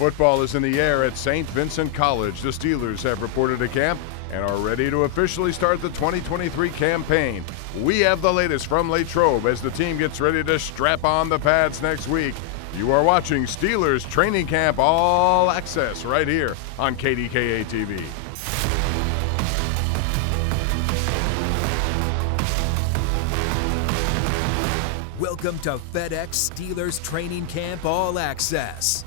Football is in the air at St. Vincent College. The Steelers have reported to camp and are ready to officially start the 2023 campaign. We have the latest from Latrobe as the team gets ready to strap on the pads next week. You are watching Steelers Training Camp All Access right here on KDKA TV. Welcome to FedEx Steelers Training Camp All Access.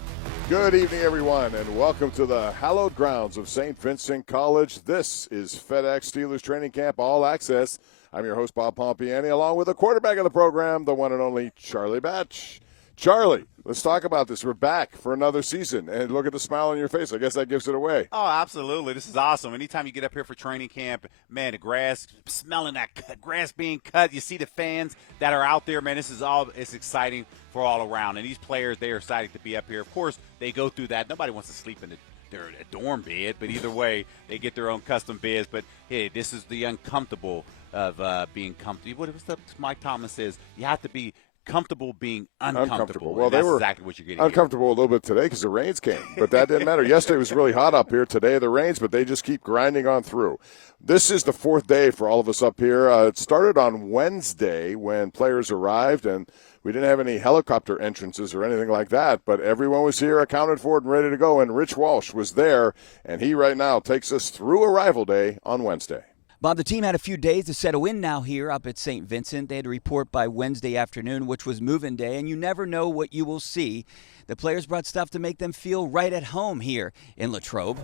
Good evening, everyone, and welcome to the hallowed grounds of St. Vincent College. This is FedEx Steelers Training Camp All Access. I'm your host, Bob Pompeani, along with the quarterback of the program, the one and only Charlie Batch. Charlie, let's talk about this. We're back for another season, and look at the smile on your face. I guess that gives it away. Oh, absolutely. This is awesome. Anytime you get up here for training camp, man, the grass, smelling that grass being cut, you see the fans that are out there, man, it's exciting for all around. And these players, they are excited to be up here. Of course, they go through that. Nobody wants to sleep in their dorm bed, but either way, they get their own custom beds. But, hey, this is the uncomfortable of being comfortable. What was that Mike Thomas says? You have to be comfortable being uncomfortable. Well, they were exactly what you're getting uncomfortable a little bit today because the rains came, but that didn't matter. Yesterday was really hot up here. Today the rains, but they just keep grinding on through. This is the fourth day for all of us up here. It started on Wednesday when players arrived, and we didn't have any helicopter entrances or anything like that, but everyone was here, accounted for, and ready to go, and Rich Walsh was there, and he right now takes us through arrival day on Wednesday. Bob, the team had a few days to settle in now here up at St. Vincent. They had to report by Wednesday afternoon, which was move-in day, and you never know what you will see. The players brought stuff to make them feel right at home here in Latrobe.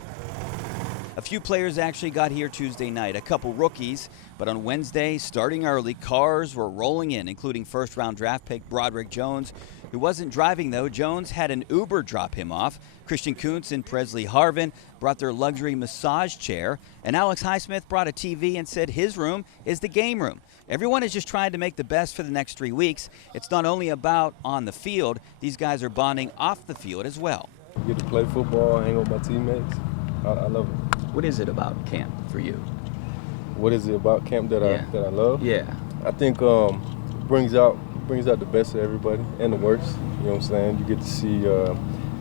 A few players actually got here Tuesday night, a couple rookies, but on Wednesday, starting early, cars were rolling in, including first-round draft pick Broderick Jones, who wasn't driving, though. Jones had an Uber drop him off. Christian Kuntz and Presley Harvin brought their luxury massage chair, and Alex Highsmith brought a TV and said his room is the game room. Everyone is just trying to make the best for the next 3 weeks. It's not only about on the field. These guys are bonding off the field as well. I get to play football, hang with my teammates. I love it. What is it about camp for you? What is it about camp that I love? Yeah. I think brings out the best of everybody and the worst. You know what I'm saying? You get to see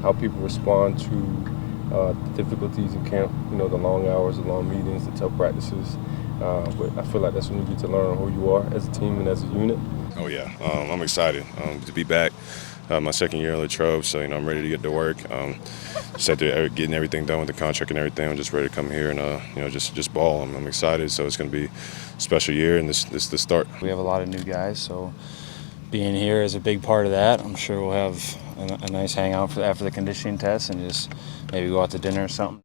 how people respond to the difficulties in camp. You know, the long hours, the long meetings, the tough practices. But I feel like that's when you get to learn who you are as a team and as a unit. Oh yeah, I'm excited to be back. My second year in Latrobe, so I'm ready to get to work. Just after getting everything done with the contract and everything, I'm just ready to come here and just ball. I'm excited, so it's going to be a special year, and this is the start. We have a lot of new guys, so being here is a big part of that. I'm sure we'll have a nice hangout after the conditioning test and just maybe go out to dinner or something.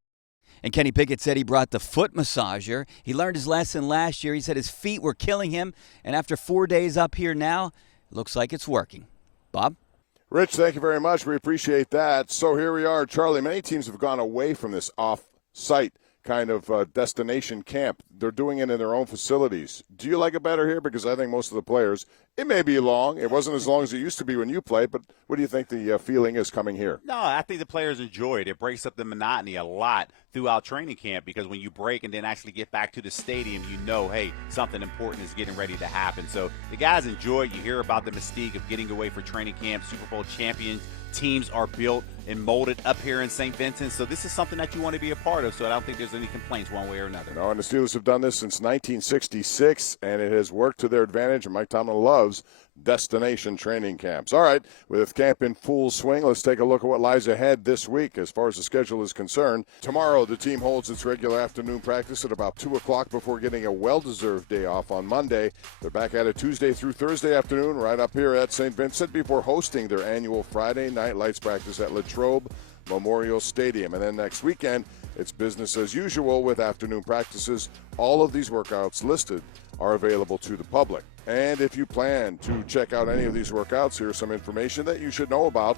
And Kenny Pickett said he brought the foot massager. He learned his lesson last year. He said his feet were killing him, and after 4 days up here now, it looks like it's working. Bob? Rich, thank you very much. We appreciate that. So here we are, Charlie. Many teams have gone away from this off-site kind of destination camp. They're doing it in their own facilities. Do you like it better here? Because I think most of the players, it may be long. It wasn't as long as it used to be when you played, but what do you think the feeling is coming here? No, I think the players enjoy it. It breaks up the monotony a lot throughout training camp because when you break and then actually get back to the stadium, you know, hey, something important is getting ready to happen. So the guys enjoy it. You hear about the mystique of getting away for training camp. Super Bowl champions teams are built and molded up here in St. Vincent. So this is something that you want to be a part of. So I don't think there's any complaints one way or another. No, and the Steelers have done this since 1966, and it has worked to their advantage, and Mike Tomlin loves destination training camps. All right, with camp in full swing, let's take a look at what lies ahead this week as far as the schedule is concerned. Tomorrow, the team holds its regular afternoon practice at about 2 o'clock before getting a well-deserved day off on Monday. They're back at it Tuesday through Thursday afternoon right up here at St. Vincent before hosting their annual Friday night lights practice at Latrobe Memorial Stadium. And then next weekend, it's business as usual with afternoon practices. All of these workouts listed are available to the public. And if you plan to check out any of these workouts, here's some information that you should know about.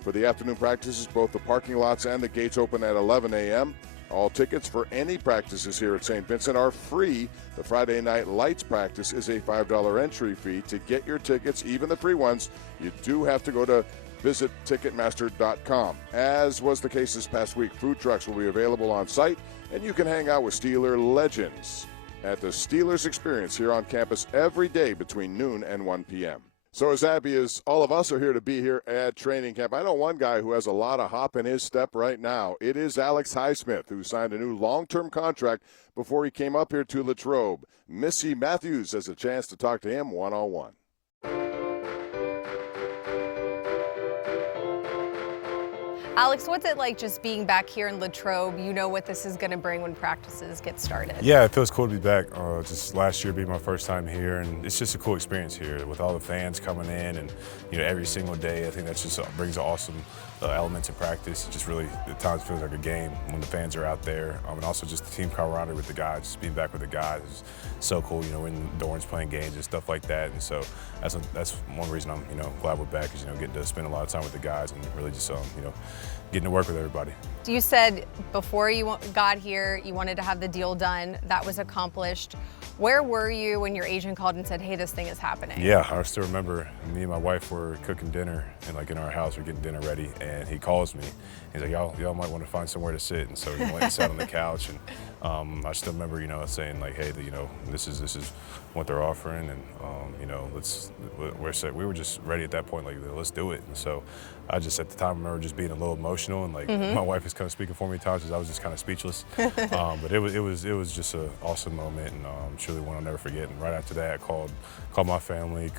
For the afternoon practices, both the parking lots and the gates open at 11 a.m. All tickets for any practices here at St. Vincent are free. The Friday night lights practice is a $5 entry fee. To get your tickets, even the free ones, you do have to go to visit Ticketmaster.com. As was the case this past week, food trucks will be available on site, and you can hang out with Steeler legends at the Steelers Experience here on campus every day between noon and 1 p.m. So as happy as all of us are here to be here at training camp, I know one guy who has a lot of hop in his step right now. It is Alex Highsmith, who signed a new long-term contract before he came up here to Latrobe. Missy Matthews has a chance to talk to him one-on-one. Alex, what's it like just being back here in Latrobe? You know what this is going to bring when practices get started. Yeah, it feels cool to be back. Just last year being my first time here, and it's just a cool experience here with all the fans coming in, and every single day. I think that just brings an awesome element to practice. It just really at times feels like a game when the fans are out there, and also just the team camaraderie with the guys. Just being back with the guys is so cool. When Dorn's playing games and stuff like that, and so that's one reason I'm glad we're back is getting to spend a lot of time with the guys and really just getting to work with everybody. You said before you got here you wanted to have the deal done. That was accomplished. Where were you when your agent called and said, hey, this thing is happening? Yeah, I still remember me and my wife were cooking dinner and in our house, we're getting dinner ready, and he calls me. He's like, y'all might want to find somewhere to sit. And so we went and sat on the couch, and I still remember, saying like, hey, this is what they're offering, and we were just ready at that point, like, let's do it. And so I just at the time remember just being a little emotional, and my wife was kind of speaking for me at times because I was just kind of speechless. But it was just an awesome moment, and truly one I'll never forget. And right after that, I called my family,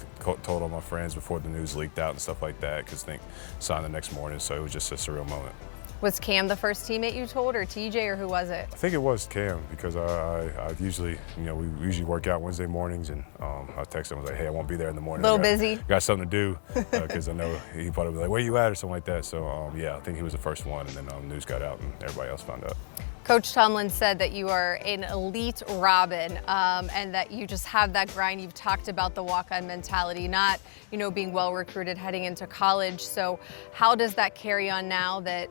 told all my friends before the news leaked out and stuff like that, because I think signed the next morning. So it was just a surreal moment. Was Cam the first teammate you told, or TJ, or who was it? I think it was Cam, because I usually, we usually work out Wednesday mornings, and I texted him, I was like, hey, I won't be there in the morning. A little busy? Got something to do, because I know he probably be like, where you at, or something like that. So yeah, I think he was the first one, and then news got out and everybody else found out. Coach Tomlin said that you are an elite Robin, and that you just have that grind. You've talked about the walk-on mentality, not being well recruited heading into college. So how does that carry on now that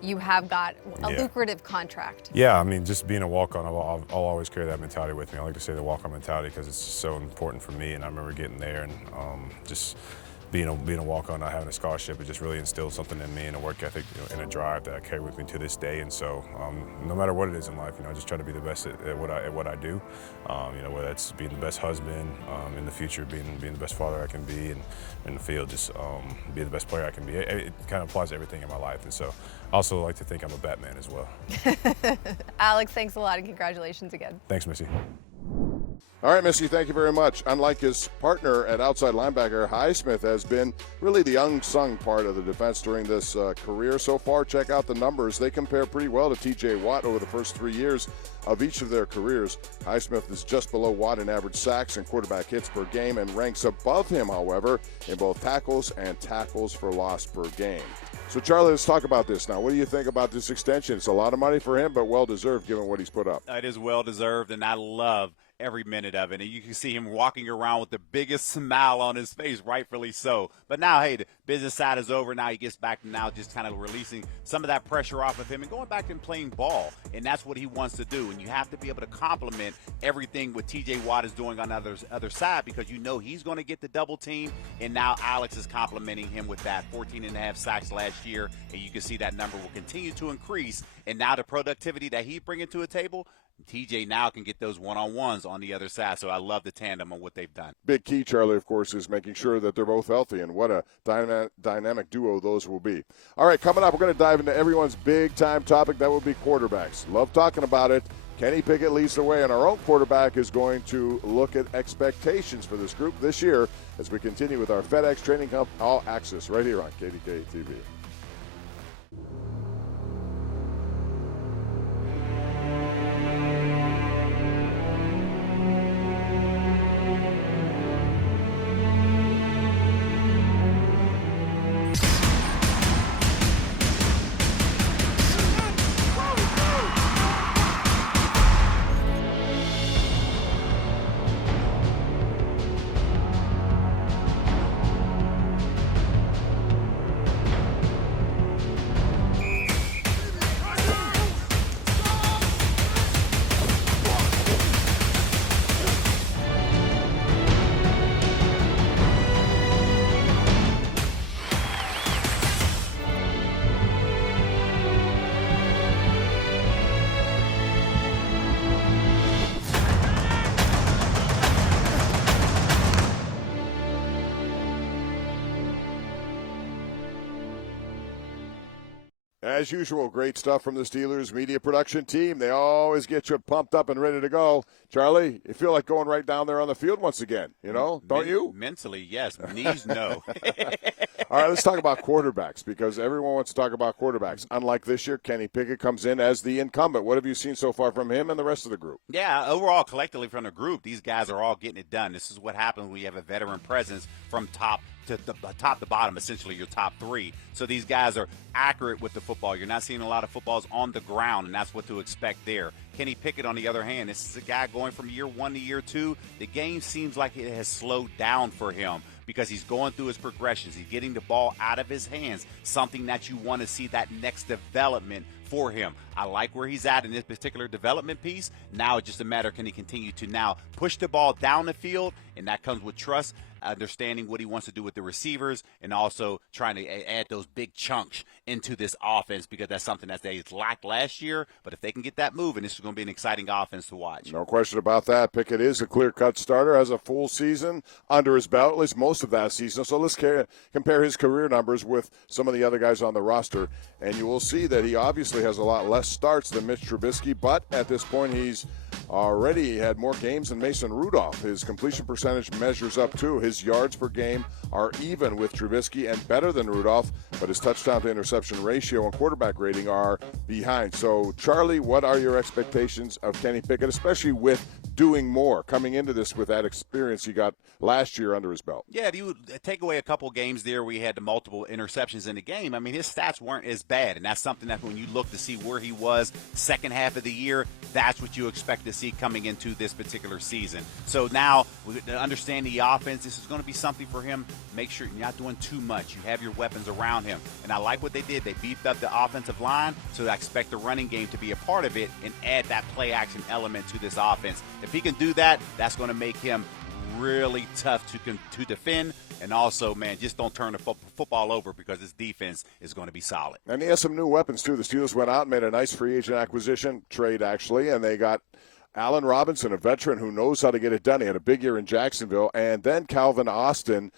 you have got a lucrative contract? Yeah, I mean, just being a walk-on, I'll always carry that mentality with me. I like to say the walk-on mentality because it's so important for me, and I remember getting there and just being a walk-on, not having a scholarship, it just really instilled something in me, and a work ethic and a drive that I carry with me to this day. And so no matter what it is in life, I just try to be the best at what I do. Whether that's being the best husband, in the future being the best father I can be, and in the field just be the best player I can be. It kind of applies to everything in my life, and so I also like to think I'm a Batman as well. Alex, thanks a lot, and congratulations again. Thanks, Missy. All right, Missy, thank you very much. Unlike his partner at outside linebacker, Highsmith has been really the unsung part of the defense during this career so far. Check out the numbers. They compare pretty well to T.J. Watt over the first 3 years of each of their careers. Highsmith is just below Watt in average sacks and quarterback hits per game, and ranks above him, however, in both tackles and tackles for loss per game. So, Charlie, let's talk about this now. What do you think about this extension? It's a lot of money for him, but well-deserved given what he's put up. It is well-deserved, and I love every minute of it. And you can see him walking around with the biggest smile on his face, rightfully so. But now, hey, the business side is over. Now he gets back to now just kind of releasing some of that pressure off of him and going back and playing ball. And that's what he wants to do. And you have to be able to complement everything what T.J. Watt is doing on the other side, because he's going to get the double team. And now Alex is complimenting him with that 14.5 sacks last year. And you can see that number will continue to increase. And now the productivity that he's bringing to a table, TJ now can get those one-on-ones on the other side. So I love the tandem on what they've done. Big key, Charlie, of course, is making sure that they're both healthy, and what a dynamic duo those will be. All right, coming up, we're going to dive into everyone's big-time topic. That will be quarterbacks. Love talking about it. Kenny Pickett leads the way, and our own quarterback is going to look at expectations for this group this year as we continue with our FedEx Training Camp All Access right here on KDKA TV. As usual, great stuff from the Steelers media production team. They always get you pumped up and ready to go. Charlie, you feel like going right down there on the field once again, don't you? Mentally, yes. Knees, no. All right, let's talk about quarterbacks because everyone wants to talk about quarterbacks. Unlike this year, Kenny Pickett comes in as the incumbent. What have you seen so far from him and the rest of the group? Yeah, overall, collectively from the group, these guys are all getting it done. This is what happens when you have a veteran presence from top to bottom, essentially your top three. So these guys are accurate with the football. You're not seeing a lot of footballs on the ground, and that's what to expect there. Kenny Pickett, on the other hand, this is a guy going from year 1 to year 2. The game seems like it has slowed down for him because he's going through his progressions. He's getting the ball out of his hands, something that you want to see that next development for him. I like where he's at in this particular development piece. Now it's just a matter, can he continue to now push the ball down the field, and that comes with trust, understanding what he wants to do with the receivers, and also trying to add those big chunks into this offense because that's something that they lacked last year. But if they can get that moving, this is going to be an exciting offense to watch. No question about that. Pickett is a clear-cut starter, has a full season under his belt, at least most of that season. So let's compare his career numbers with some of the other guys on the roster, and you will see that he obviously has a lot less starts than Mitch Trubisky, but at this point he's already had more games than Mason Rudolph. His completion percentage measures up too. His yards per game are even with Trubisky and better than Rudolph, but his touchdown to interception ratio and quarterback rating are behind. So, Charlie, what are your expectations of Kenny Pickett, especially with doing more, coming into this with that experience he got last year under his belt? Yeah, you take away a couple games there where he had the multiple interceptions in the game. I mean, his stats weren't as bad, and that's something that when you look to see where he was second half of the year, that's what you expect to see coming into this particular season. So now, to understand the offense, this is going to be something for him. Make sure you're not doing too much. You have your weapons around him. And I like what they did. They beefed up the offensive line, so I expect the running game to be a part of it and add that play-action element to this offense. If he can do that, that's going to make him really tough to defend. And also, man, just don't turn the football over because his defense is going to be solid. And he has some new weapons, too. The Steelers went out and made a nice free agent acquisition trade, actually, and they got Allen Robinson, a veteran who knows how to get it done. He had a big year in Jacksonville. And then Calvin Austin,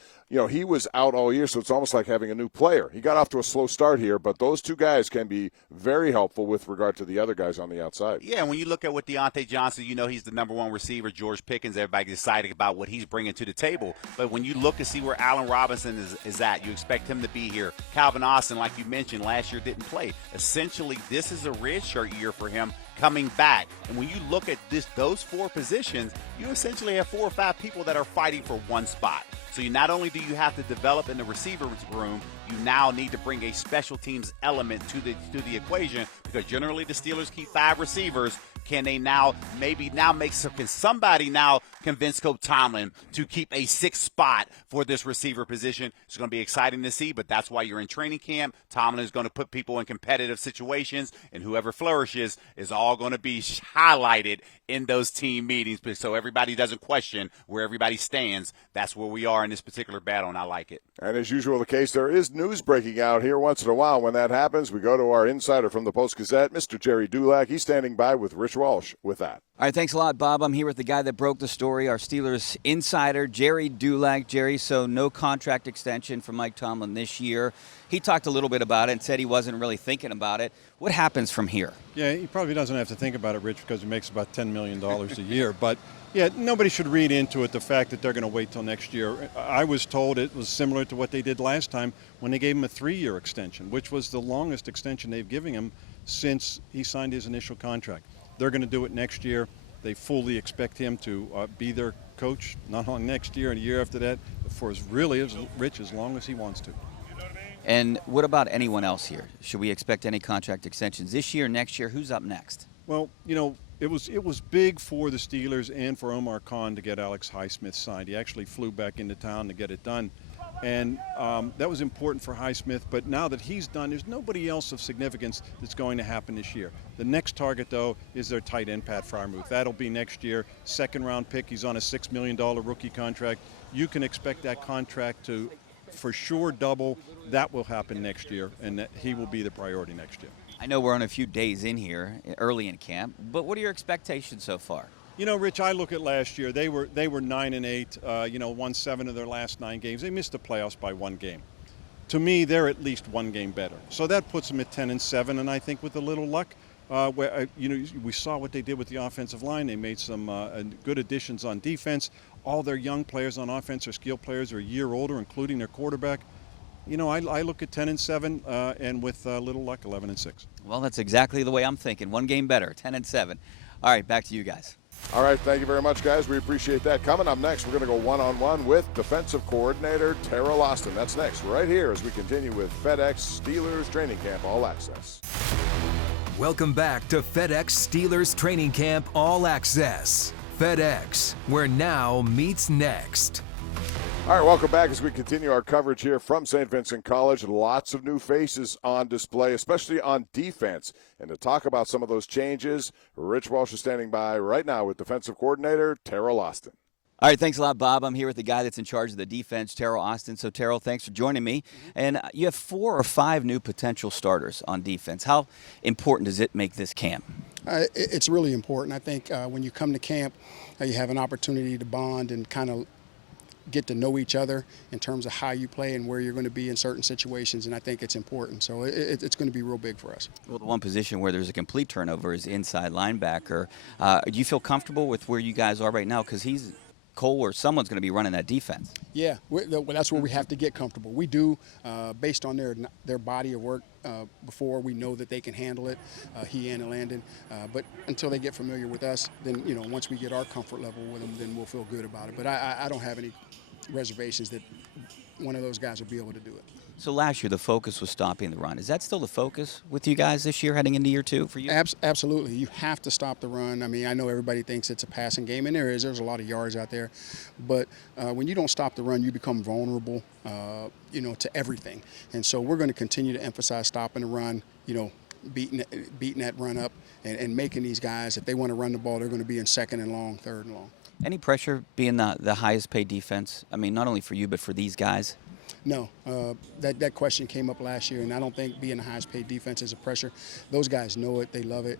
he was out all year, so it's almost like having a new player. He got off to a slow start here, but those two guys can be very helpful with regard to the other guys on the outside. Yeah, when you look at what Deontay Johnson, he's the number one receiver. George Pickens, everybody's excited about what he's bringing to the table. But when you look to see where Allen Robinson is at, you expect him to be here. Calvin Austin, like you mentioned, last year didn't play. Essentially, this is a redshirt year for him coming back. And when you look at those four positions, you essentially have 4 or 5 people that are fighting for one spot. So you not only do you have to develop in the receiver room, you now need to bring a special teams element to the equation because generally the Steelers keep 5 receivers. Can somebody now convince Coach Tomlin to keep a 6th spot for this receiver position? It's going to be exciting to see, but that's why you're in training camp. Tomlin is going to put people in competitive situations, and whoever flourishes is all going to be highlighted in those team meetings so everybody doesn't question where everybody stands. That's where we are in this particular battle, and I like it. And as usual the case, there is news breaking out here once in a while. When that happens, we go to our insider from the Post-Gazette, Mr. Jerry Dulac. He's standing by with Rich Walsh with that. All right, thanks a lot, Bob. I'm here with the guy that broke the story, our Steelers insider, Jerry Dulac. Jerry, so no contract extension for Mike Tomlin this year. He talked a little bit about it and said he wasn't really thinking about it. What happens from here? Yeah, he probably doesn't have to think about it, Rich, because he makes about $10 million a year. But, yeah, nobody should read into it the fact that they're going to wait till next year. I was told it was similar to what they did last time when they gave him a 3-year extension, which was the longest extension they've given him since he signed his initial contract. They're going to do it next year. They fully expect him to be their coach, not only next year and a year after that, but for as long as he wants to. And what about anyone else here? Should we expect any contract extensions this year, next year? Who's up next? Well, it was big for the Steelers and for Omar Khan to get Alex Highsmith signed. He actually flew back into town to get it done. And that was important for Highsmith, but now that he's done, there's nobody else of significance that's going to happen this year. The next target, though, is their tight end, Pat Freiermuth. That'll be next year. 2nd-round pick. He's on a $6 million rookie contract. You can expect that contract to for sure double. That will happen next year, and that he will be the priority next year. I know we're on a few days in here, early in camp, but what are your expectations so far? Rich, I look at last year. They were 9-8. Won 7 of their last 9 games. They missed the playoffs by 1 game. to me, they're at least one game better. So that puts them at 10-7, and I think with a little luck, we saw what they did with the offensive line. They made some good additions on defense. All their young players on offense, their skill players, are a year older, including their quarterback. I look at 10-7, and with little luck, 11-6. Well, that's exactly the way I'm thinking. One game better, 10-7. All right, back to you guys. All right, thank you very much, guys. We appreciate that. Coming up next, we're going to go one-on-one with defensive coordinator Terrell Austin. That's next, right here, as we continue with FedEx Steelers Training Camp All Access. Welcome back to FedEx Steelers Training Camp All Access. FedEx, where now meets next. All right, welcome back as we continue our coverage here from St. Vincent College. Lots of new faces on display, especially on defense. And to talk about some of those changes, Rich Walsh is standing by right now with defensive coordinator Terrell Austin. All right, thanks a lot, Bob. I'm here with the guy that's in charge of the defense, Terrell Austin. So, Terrell, thanks for joining me. And you have 4 or 5 new potential starters on defense. How important does it make this camp? It's really important. I think when you come to camp, you have an opportunity to bond and kind of get to know each other in terms of how you play and where you're going to be in certain situations, and I think it's important. So it's going to be real big for us. Well, the one position where there's a complete turnover is inside linebacker. Do you feel comfortable with where you guys are right now? Because Cole or someone's going to be running that defense. Yeah, well, that's where we have to get comfortable. We do, based on their body of work before, we know that they can handle it, he and Landon. But until they get familiar with us, then, once we get our comfort level with them, then we'll feel good about it. But I don't have any reservations that one of those guys will be able to do it. So last year the focus was stopping the run. Is that still the focus with you guys this year heading into year 2 for you? Absolutely. You have to stop the run. I mean, I know everybody thinks it's a passing game, and there's a lot of yards out there. But when you don't stop the run, you become vulnerable, to everything. And so we're going to continue to emphasize stopping the run, beating that run up and making these guys, if they want to run the ball, they're going to be in second and long, third and long. Any pressure being the highest paid defense? I mean, not only for you, but for these guys? No. That question came up last year, and I don't think being the highest paid defense is a pressure. Those guys know it. They love it.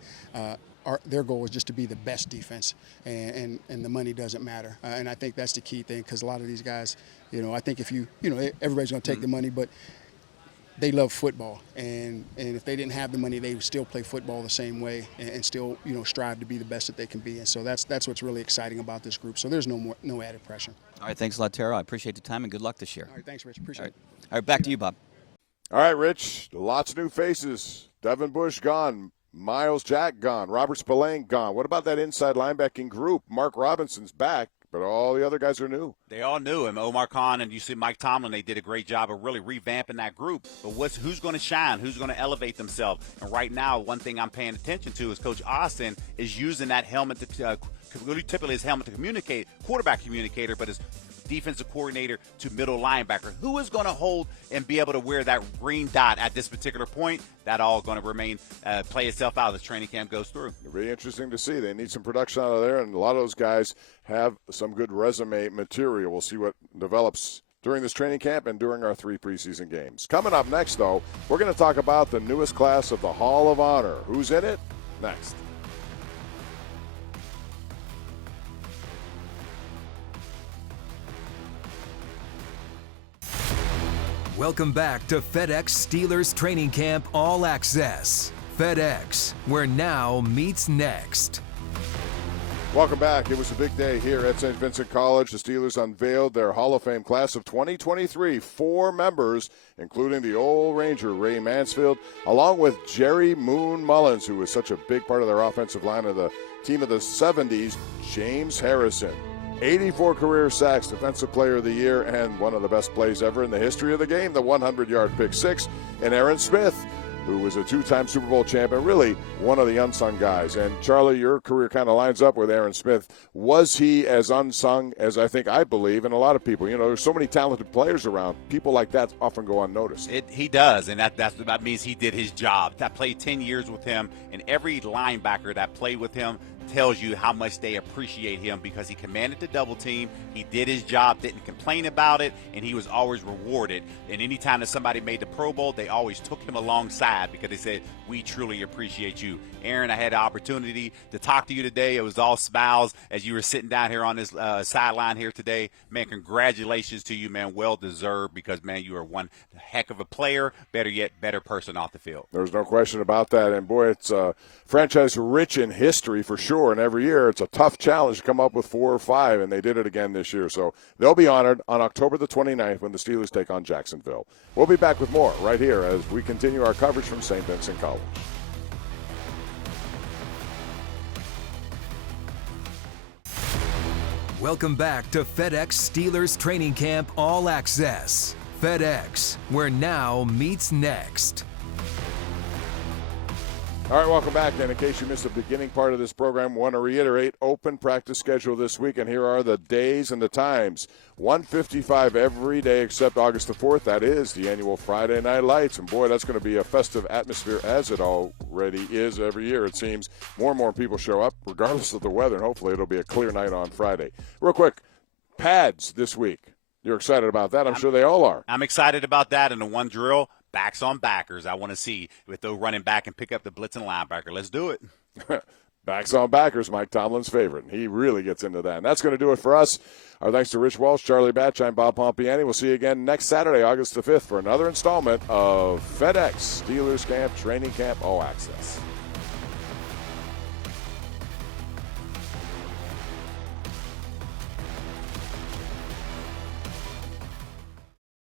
Their goal is just to be the best defense, and the money doesn't matter. And I think that's the key thing, because a lot of these guys, I think if everybody's going to take the money, but they love football, and if they didn't have the money, they would still play football the same way and still strive to be the best that they can be. And so that's what's really exciting about this group. So there's no added pressure. All right, thanks a lot, Terrell. I appreciate the time and good luck this year. All right, thanks, Rich. Appreciate it. All right, back to you, Bob. All right, Rich, lots of new faces. Devin Bush gone. Miles Jack gone. Robert Spillane gone. What about that inside linebacking group? Mark Robinson's back, but all the other guys are new. They all new. And Omar Khan and you see Mike Tomlin, they did a great job of really revamping that group. But who's going to shine? Who's going to elevate themselves? And right now, one thing I'm paying attention to is Coach Austin is using that helmet to really typically his helmet to communicate, quarterback communicator, but his defensive coordinator to middle linebacker. Who is going to hold and be able to wear that green dot at this particular point? That all going to remain, play itself out as training camp goes through. It'll be interesting to see. They need some production out of there, and a lot of those guys have some good resume material. We'll see what develops during this training camp and during our 3 preseason games. Coming up next, though, we're going to talk about the newest class of the Hall of Honor. Who's in it? Next. Welcome back to FedEx Steelers Training Camp All Access. FedEx, where now meets next. Welcome back. It was a big day here at St. Vincent College. The Steelers unveiled their Hall of Fame class of 2023. 4 members, including the old Ranger Ray Mansfield, along with Jerry Moon Mullins, who was such a big part of their offensive line of the team of the 70s, James Harrison. 84 career sacks, Defensive Player of the Year, and one of the best plays ever in the history of the game, the 100-yard pick six. And Aaron Smith, who was a 2-time Super Bowl champion, really one of the unsung guys. And, Charlie, your career kind of lines up with Aaron Smith. Was he as unsung as I believe, and a lot of people? There's so many talented players around. People like that often go unnoticed. He does, and that means he did his job. That played 10 years with him, and every linebacker that played with him tells you how much they appreciate him because he commanded the double team. He did his job, didn't complain about it, and he was always rewarded. And anytime that somebody made the Pro Bowl, they always took him alongside because they said, we truly appreciate you. Aaron, I had the opportunity to talk to you today. It was all smiles as you were sitting down here on this sideline here today. Man, congratulations to you, man. Well deserved because, man, you are one heck of a player, better yet, better person off the field. There's no question about that. And, boy, it's a franchise rich in history for sure. And every year it's a tough challenge to come up with 4 or 5, and they did it again this year. So they'll be honored on October the 29th when the Steelers take on Jacksonville. We'll be back with more right here as we continue our coverage from St. Vincent College. Welcome back to FedEx Steelers Training Camp All Access. FedEx, where now meets next. All right, welcome back. And in case you missed the beginning part of this program, want to reiterate, open practice schedule this week, and here are the days and the times. 1:55 every day except August the 4th. That is the annual Friday Night Lights. And, boy, that's going to be a festive atmosphere, as it already is every year, it seems. More and more people show up, regardless of the weather, and hopefully it'll be a clear night on Friday. Real quick, pads this week. You're excited about that. I'm sure they all are. I'm excited about that. And the one drill, backs on backers. I want to see if they'll running back and pick up the blitzing linebacker. Let's do it. Backs on backers, Mike Tomlin's favorite. He really gets into that. And that's going to do it for us. Our thanks to Rich Walsh, Charlie Batch. I'm Bob Pompeani. We'll see you again next Saturday, August the 5th, for another installment of FedEx Steelers Camp Training Camp All Access.